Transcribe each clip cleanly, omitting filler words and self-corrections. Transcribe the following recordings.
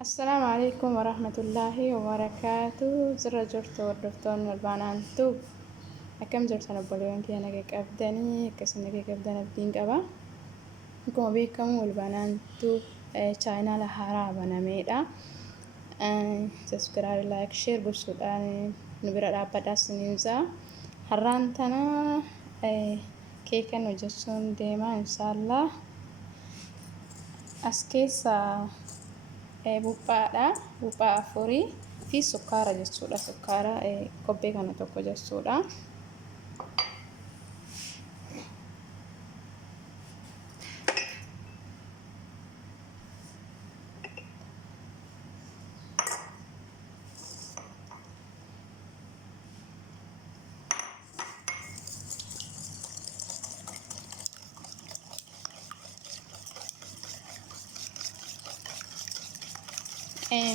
السلام عليكم ورحمة الله وبركاته. زر جرت وردفتون البانانتو أكم جرت أنا بقولين كي أنا جيك أبداني كسر جيك أبدان بدين قبا نكون بيكم والبانانتو china لهارا بناميدا سبسكرايب لايك شير بسودان نبرة أبدا سنينزا هرانتنا كيكا نجسون ديما إن شاء الله أسكيسا buphaadha. Buphaa afurii fi sukkaara jechuudha. Sukkaara kobbee kana tokko jechuudha.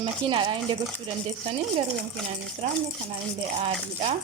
Makiinaadhaan illee gochuu dandeessanii garuu makiinaan hin jiraanne kanaan illee adiidha.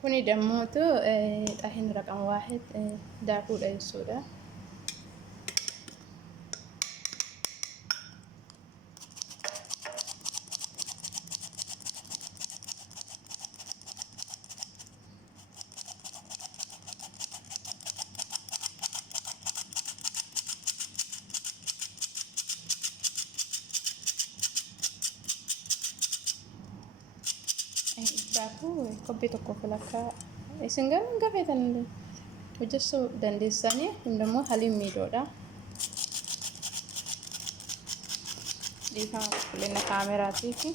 Kuni dammotu طحين رقم واحد داكود أي سودا daaku kobbee tokko filakka isin gafeetan hojjechuu dandeessanii hundummoo haliin miidhoodha. Dhiifama qulqullina kaameraatiifi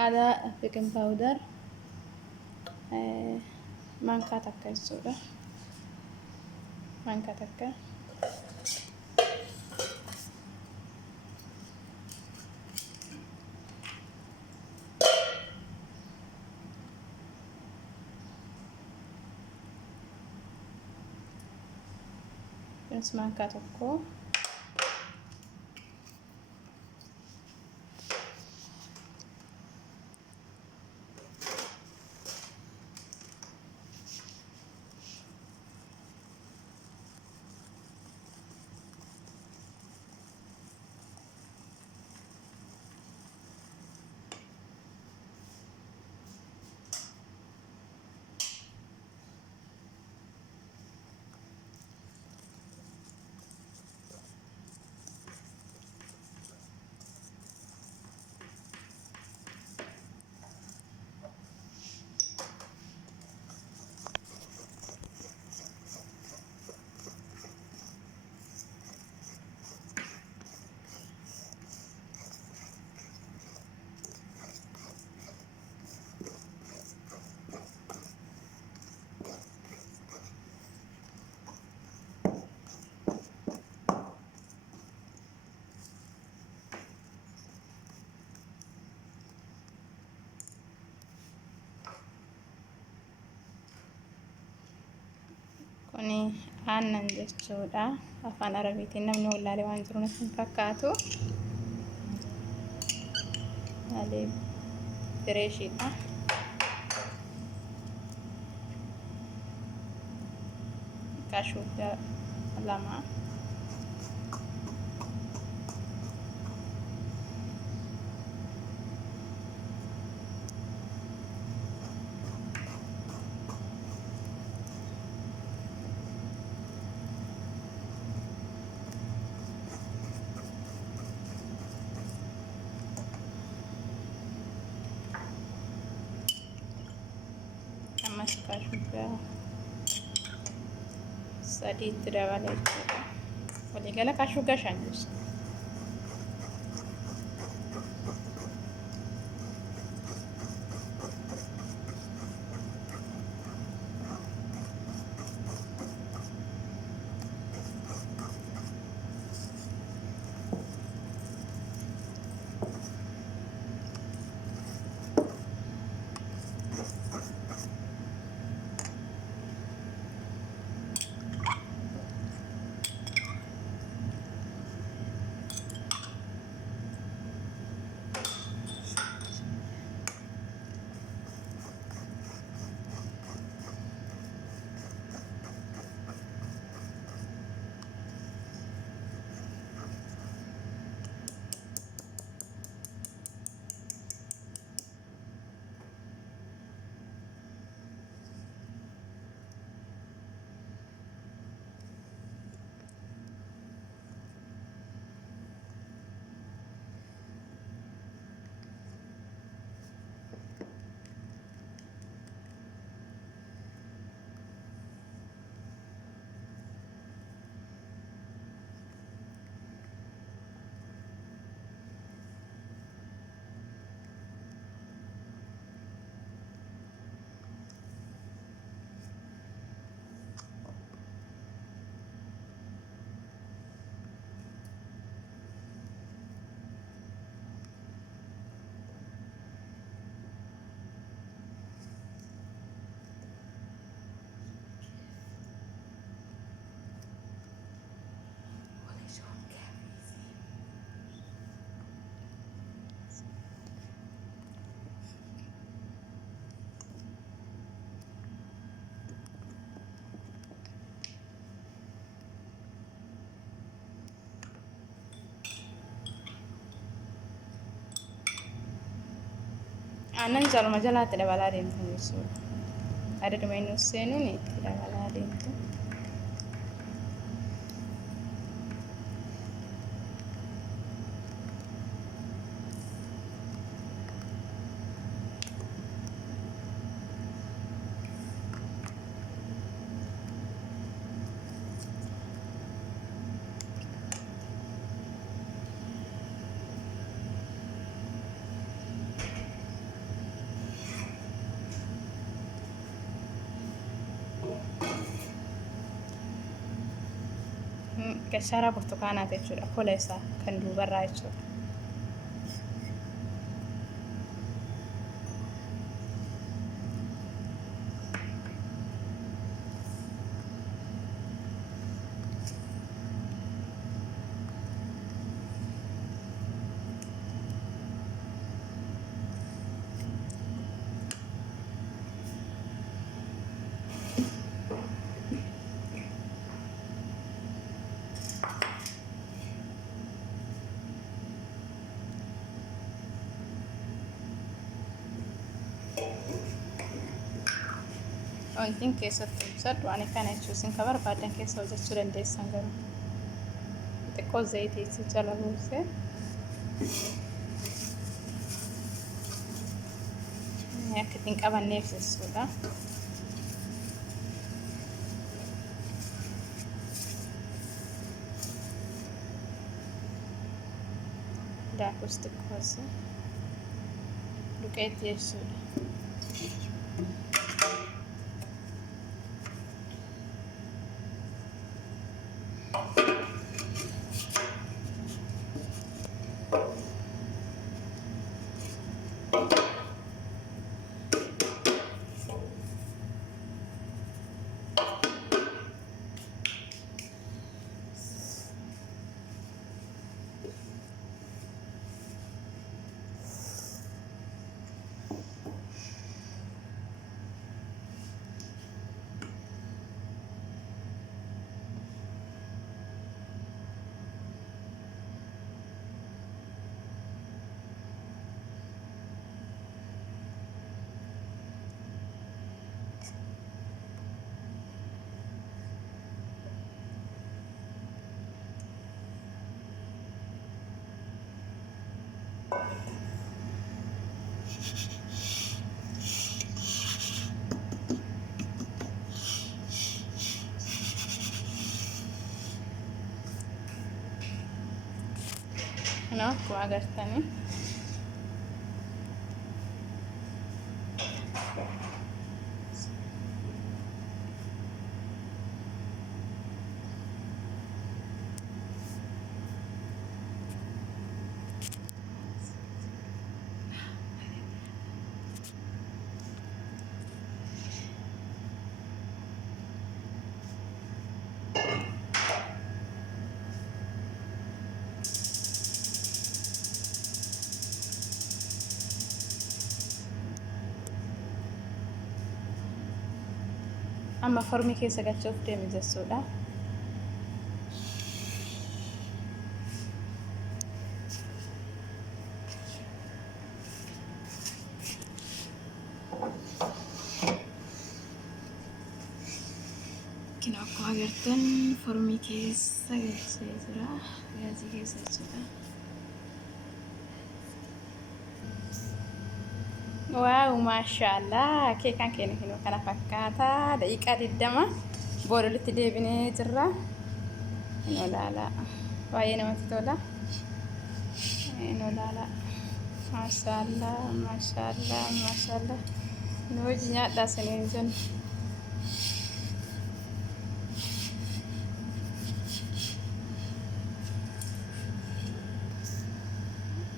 ada baking powder maankaa takka jechuudha. Maankaa takka anis maankaa tokko. Kuni aannan jechuudha. Afaan Arabiitiin namni wallaalee waan jiru natti hin fakkaatu. Malee fireeshiidha. Kashuuga lama. Ammas kashuuga sadiitti dabala jechuudha. Waliigala kashuuga 5 jechuudha. Aannan jaluma jalaatti dabalaa deemtu jechuudha. Adaduma inni seenuun itti dabalaa deemtu. Qashaaraa burtukaanaati jechuudha. Kola isaa kan duubarraa jechuudha. Wantiin keessatti ibsadhu ani kana jechuun isin ka barbaadan keessa hojjechuu dandeessan garuu xiqqoo zayitiitti jala buusee akka ittiin qabanneef jechuudha. Daakus xiqqoos duqeetti jechuudha. No, akkuma agartanii amma formii keessa galchuuf deeme jechuudha. Kina akkuma agartan formii keessa galchee jira. Gaazii keessa jechuudha. Waaw, maashaallah keekaan keenya hinuu kana fakkaata. Daqiiqaa 20 booda walitti deebinee jirra. Hinuu ilaala. Baay'ee namatti tola. Hinuu ilaala. Maashaallah, maashaallah, maashaallah. Hinuu hojii nyaadhaa saniin jennu.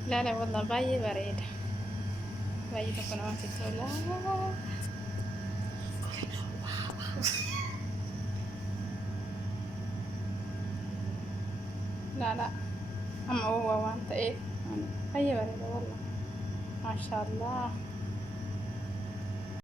Ilaala wallah baay'ee bareeda. Baay'ee tokko namatti tola. Ilaala amma uwwa waan ta'eef baay'ee bareeda wallah. Maashaallah.